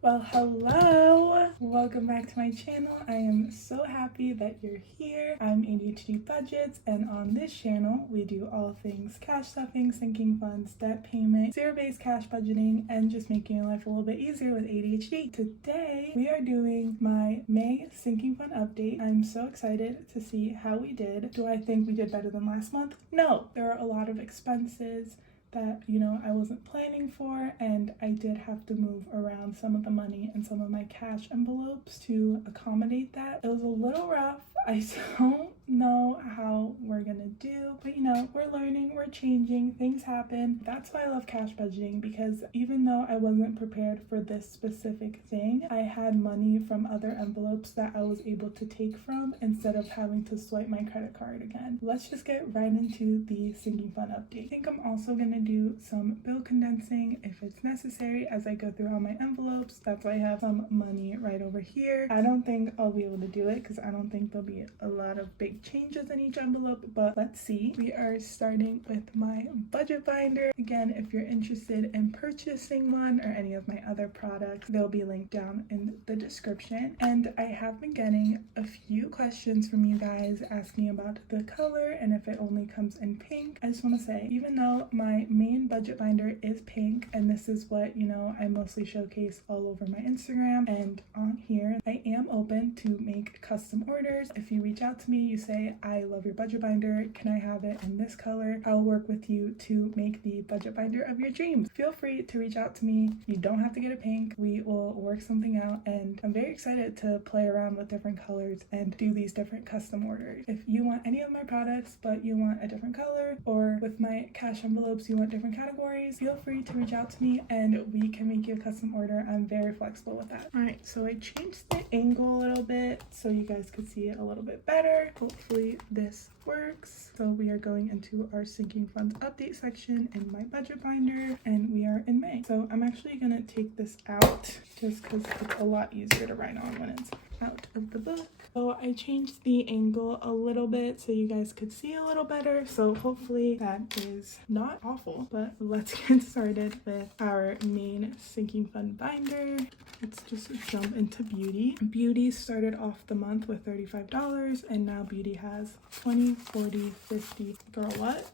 Well, hello! Welcome back to my channel. I am so happy that you're here. I'm ADHD Budgets, and on this channel, we do all things cash stuffing, sinking funds, debt payment, zero-based cash budgeting, and just making your life a little bit easier with ADHD. Today, we are doing my May sinking fund update. I'm so excited to see how we did. Do I think we did better than last month? No! There are a lot of expenses that, I wasn't planning for, and I did have to move around some of the money and some of my cash envelopes to accommodate that. It was a little rough. I don't know how we're gonna do, but we're learning, we're changing, things happen. That's why I love cash budgeting, because even though I wasn't prepared for this specific thing, I had money from other envelopes that I was able to take from instead of having to swipe my credit card again. Let's just get right into the sinking fund update. I think I'm also gonna do some bill condensing if it's necessary as I go through all my envelopes. That's why I have some money right over here. I don't think I'll be able to do it because I don't think there'll be a lot of big changes in each envelope, but let's see. We are starting with my budget binder. Again, if you're interested in purchasing one or any of my other products, they'll be linked down in the description. And I have been getting a few questions from you guys asking about the color and if it only comes in pink. I just want to say, even though my main budget binder is pink, and this is what I mostly showcase all over my Instagram and on here, I am open to make custom orders. If you reach out to me, you say, I love your budget binder, can I have it in this color? I'll work with you to make the budget binder of your dreams. Feel free to reach out to me. You don't have to get a pink. We will work something out, and I'm very excited to play around with different colors and do these different custom orders. If you want any of my products but you want a different color, or with my cash envelopes you want different categories, feel free to reach out to me and we can make you a custom order. I'm very flexible with that. Alright, so I changed the angle a little bit so you guys could see it a little bit better. Hopefully this works. So we are going into our sinking funds update section in my budget binder, and we are in May. So I'm actually gonna take this out just because it's a lot easier to write on when it's out of the book. So I changed the angle a little bit so you guys could see a little better. So hopefully that is not awful, but let's get started with our main sinking fund binder. Let's just jump into beauty. Beauty started off the month with $35, and now beauty has 20, 40, 50. Girl, what?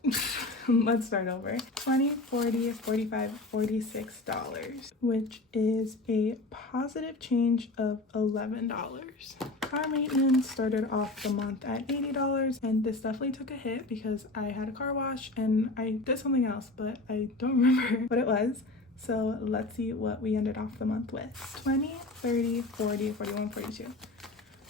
Let's start over. 20, 40, 45, $46, which is a positive change of $11. Car maintenance started off the month at $80, and this definitely took a hit because I had a car wash and I did something else, but I don't remember what it was. So let's see what we ended off the month with. 20, 30, 40, 41, 42.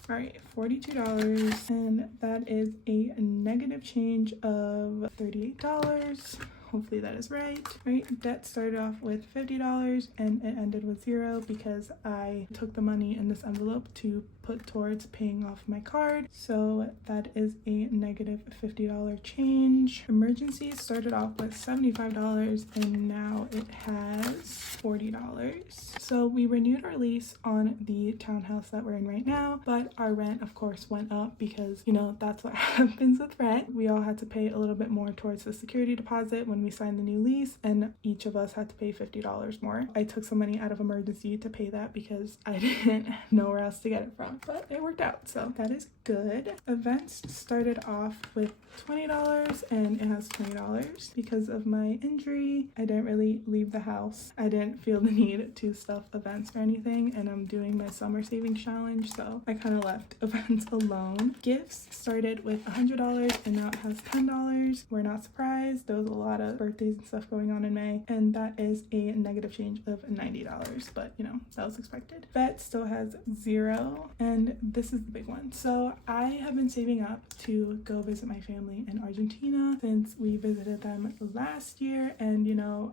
All right, $42, and that is a negative change of $38. Hopefully that is right. Right, debt started off with $50 and it ended with 0 because I took the money in this envelope to put towards paying off my card. So that is a negative $50 change. Emergency started off with $75 and now it has $40. So we renewed our lease on the townhouse that we're in right now, but our rent of course went up because that's what happens with rent. We all had to pay a little bit more towards the security deposit when we signed the new lease, and each of us had to pay $50 more. I took some money out of emergency to pay that because I didn't know where else to get it from, but it worked out, so that is good. Events started off with $20 and it has $20 because of my injury. I didn't really leave the house. I didn't feel the need to stuff events or anything, and I'm doing my summer savings challenge, so I kind of left events alone. Gifts started with $100 and now it has $10. We're not surprised. There was a lot of birthdays and stuff going on in May, and that is a negative change of $90, but that was expected. Vet still has 0, and this is the big one. So I have been saving up to go visit my family in Argentina since we visited them last year, and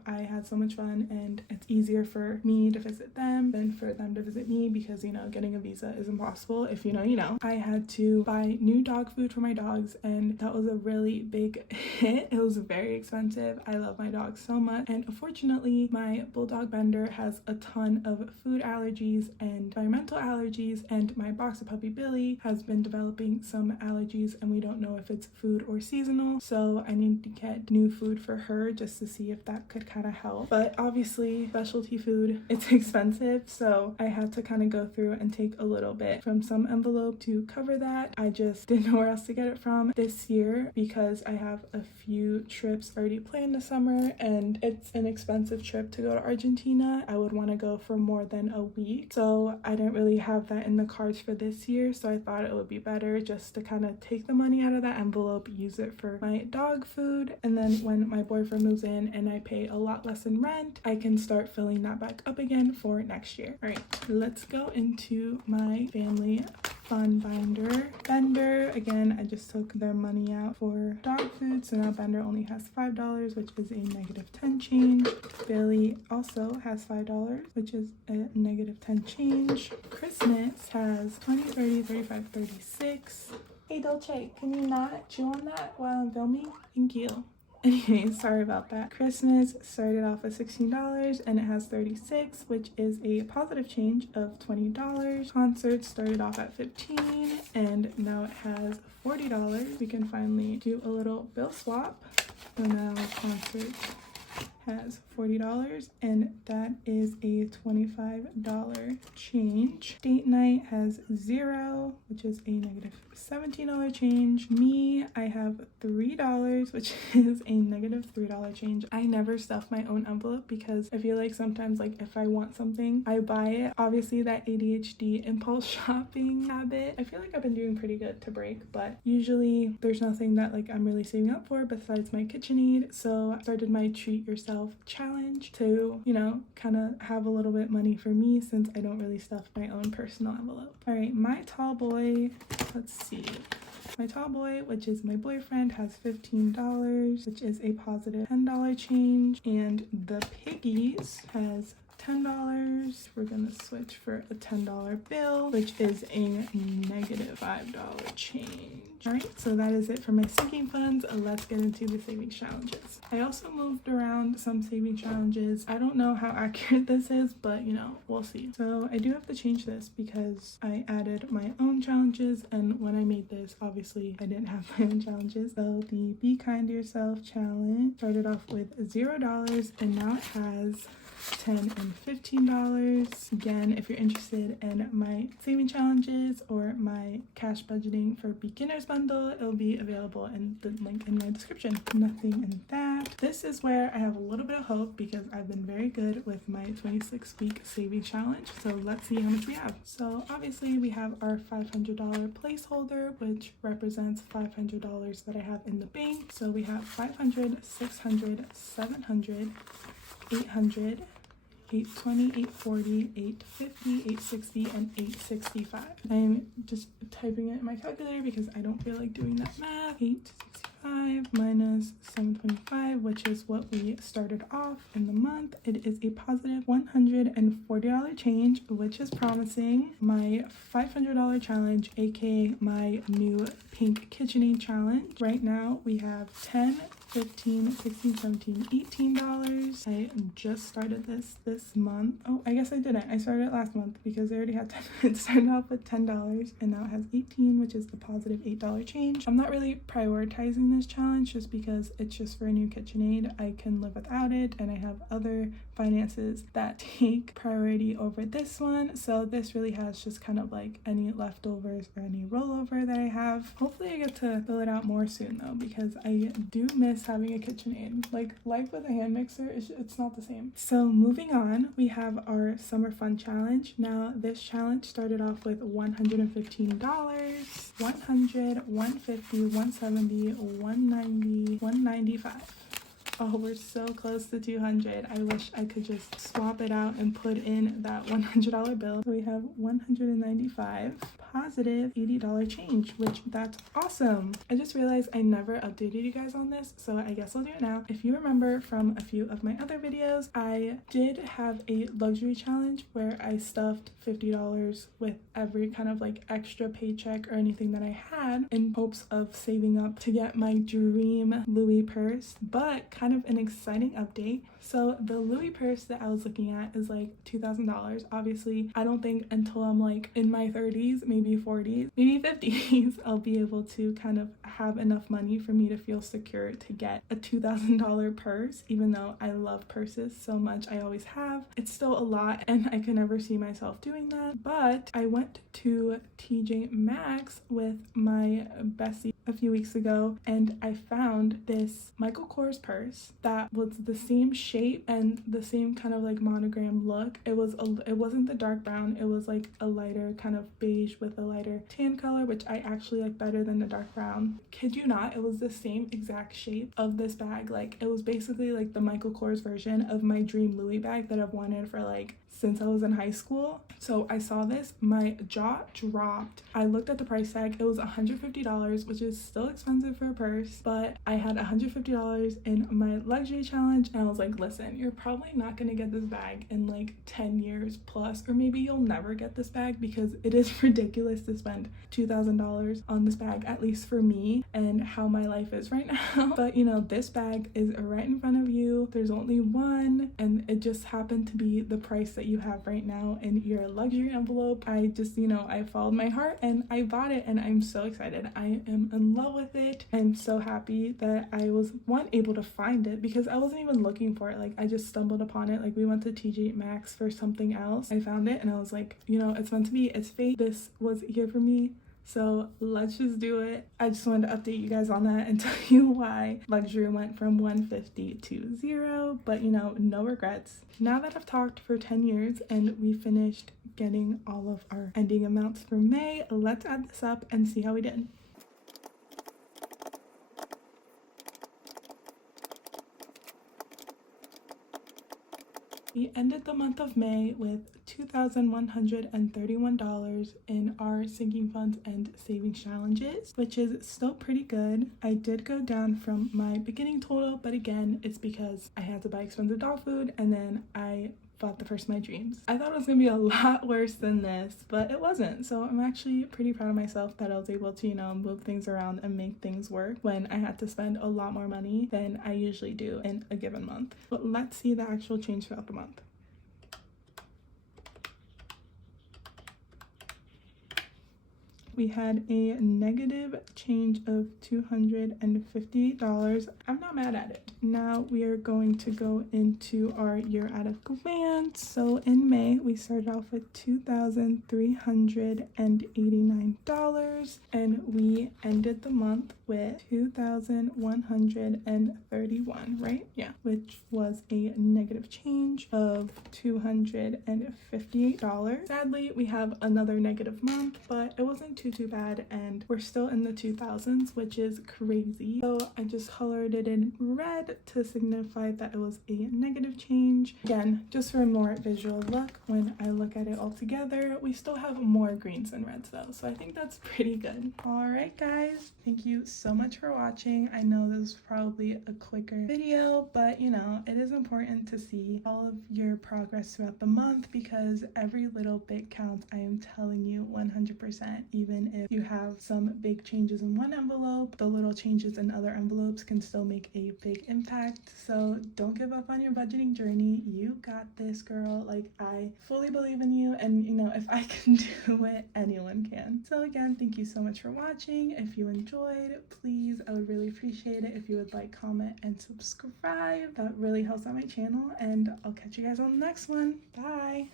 I had so much fun, and it's easier for me to visit them than for them to visit me because getting a visa is impossible. If you know. I had to buy new dog food for my dogs, and that was a really big hit. It was very expensive. I love my dog so much, and unfortunately my bulldog Bender has a ton of food allergies and environmental allergies, and my boxer puppy Billy has been developing some allergies and we don't know if it's food or seasonal, so I need to get new food for her just to see if that could kind of help. But obviously specialty food, it's expensive, so I had to kind of go through and take a little bit from some envelope to cover that. I just didn't know where else to get it from this year because I have a few trips already planned this summer and it's an expensive trip to go to Argentina. I would want to go for more than a week, so I didn't really have that in the cards for this year, so I thought it would be better just to kind of take the money out of that envelope, use it for my dog food, and then when my boyfriend moves in and I pay a lot less in rent, I can start filling that back up again for next year. All right, let's go into my family fun binder. Bender, again, I just took their money out for dog food, so now Bender only has $5, which is a -10 change. Billy also has $5, which is a -10 change. Christmas has 20, 30, 35, 36. Hey Dolce, can you not chew on that while I'm filming? Thank you. Anyways, sorry about that. Christmas started off at $16 and it has 36, which is a positive change of $20. Concert started off at $15 and now it has $40. We can finally do a little bill swap. So now concert has $40 and that is a $25 change. Date night has 0, which is a -$17 change. Me, I have $3, which is a -$3 change. I never stuff my own envelope because I feel like sometimes, like, if I want something, I buy it. Obviously that ADHD impulse shopping habit, I feel like I've been doing pretty good to break, but usually there's nothing that like I'm really saving up for besides my KitchenAid. So I started my treat yourself challenge to, you know, kind of have a little bit money for me since I don't really stuff my own personal envelope. All right, my tall boy, let's see. My tall boy, which is my boyfriend, has $15, which is a positive $10 change. And the piggies has $10. We're gonna switch for a $10 bill, which is a -$5 change. All right, so that is it for my sinking funds. Let's get into the savings challenges. I also moved around some saving challenges. I don't know how accurate this is, but you know, we'll see. So I do have to change this because I added my own challenges, and when I made this, obviously I didn't have my own challenges. So the Be Kind to Yourself challenge started off with $0 and now it has $10 and $15. Again, if you're interested in my saving challenges or my cash budgeting for beginners bundle, it'll be available in the link in my description. Nothing in that. This is where I have a little bit of hope because I've been very good with my 26-week saving challenge. So let's see how much we have. So obviously we have our $500 placeholder, which represents $500 that I have in the bank. So we have 500, 600, 700, 800, 820, 840, 850, 860, and 865. I'm just typing it in my calculator because I don't feel like doing that math. 865 minus 725, which is what we started off in the month. It is a positive $140 change, which is promising. My $500 challenge, aka my new pink KitchenAid challenge. Right now we have 10, 15, 16, 17, $18. I just started this month. Oh, I guess I didn't. I started it last month because I already had 10. It started off with $10 and now it has 18, which is the positive $8 change. I'm not really prioritizing this challenge just because it's just for a new KitchenAid. I can live without it and I have other finances that take priority over this one. So this really has just kind of like any leftovers or any rollover that I have. Hopefully I get to fill it out more soon though, because I do miss having a KitchenAid. Like life with a hand mixer, it's not the same. So moving on, we have our summer fun challenge. Now this challenge started off with $115, 100, 150, 170, 190, 195. Oh, we're so close to 200. I wish I could just swap it out and put in that $100 bill. So we have 195, positive $80 change, which that's awesome. I just realized I never updated you guys on this, so I guess I'll do it now. If you remember from a few of my other videos, I did have a luxury challenge where I stuffed $50 with every kind of like extra paycheck or anything that I had in hopes of saving up to get my dream Louis purse. But kind of an exciting update. So the Louis purse that I was looking at is like $2,000. Obviously, I don't think until I'm like in my 30s, maybe 40s, maybe 50s, I'll be able to kind of have enough money for me to feel secure to get a $2,000 purse. Even though I love purses so much, I always have. It's still a lot and I can never see myself doing that. But I went to TJ Maxx with my bestie a few weeks ago and I found this Michael Kors purse that was the same shape and the same kind of like monogram look. It wasn't the dark brown, it was like a lighter kind of beige with a lighter tan color, which I actually like better than the dark brown. Kid you not, it was the same exact shape of this bag. Like it was basically like the Michael Kors version of my dream Louis bag that I've wanted for like since I was in high school. So I saw this, my jaw dropped. I looked at the price tag, it was $150, which is still expensive for a purse, but I had $150 in my luxury challenge and I was like, listen, you're probably not gonna get this bag in like 10 years plus, or maybe you'll never get this bag because it is ridiculous to spend $2,000 on this bag, at least for me and how my life is right now. But you know, this bag is right in front of you. There's only one and it just happened to be the price that you have right now in your luxury envelope. I just, you know, I followed my heart and I bought it and I'm so excited. I am in love with it. I'm so happy that I was able to find it because I wasn't even looking for it. Like I just stumbled upon it. Like we went to TJ Maxx for something else. I found it and I was like, you know, it's meant to be, it's fate. This was here for me. So let's just do it. I just wanted to update you guys on that and tell you why luxury went from 150 to 0, but you know, no regrets. Now that I've talked for 10 years and we finished getting all of our ending amounts for May, let's add this up and see how we did. We ended the month of May with $2,131 in our sinking funds and savings challenges, which is still pretty good. I did go down from my beginning total, but again, it's because I had to buy expensive dog food and then I bought the purse of my dreams. I thought it was gonna be a lot worse than this, but it wasn't. So I'm actually pretty proud of myself that I was able to, you know, move things around and make things work when I had to spend a lot more money than I usually do in a given month. But let's see the actual change throughout the month. We had a negative change of $250. I'm not mad at it. Now we are going to go into our year at a glance. So in May, we started off with $2,389 and we ended the month with $2,131, right? Yeah, which was a negative change of $258. Sadly, we have another negative month, but it wasn't too bad and we're still in the 2000s, which is crazy. So I just colored it in red to signify that it was a negative change. Again, just for a more visual look, when I look at it all together, we still have more greens than reds though, so I think that's pretty good. All right guys, thank you so much for watching. I know this was probably a quicker video, but you know, it is important to see all of your progress throughout the month because every little bit counts. I am telling you 100%. Even if you have some big changes in one envelope, the little changes in other envelopes can still make a big impact. So don't give up on your budgeting journey. You got this, girl. Like, I fully believe in you, and you know, if I can do it, anyone can. So again, thank you so much for watching. If you enjoyed, please, I would really appreciate it if you would like, comment, and subscribe. That really helps out my channel, and I'll catch you guys on the next one. Bye.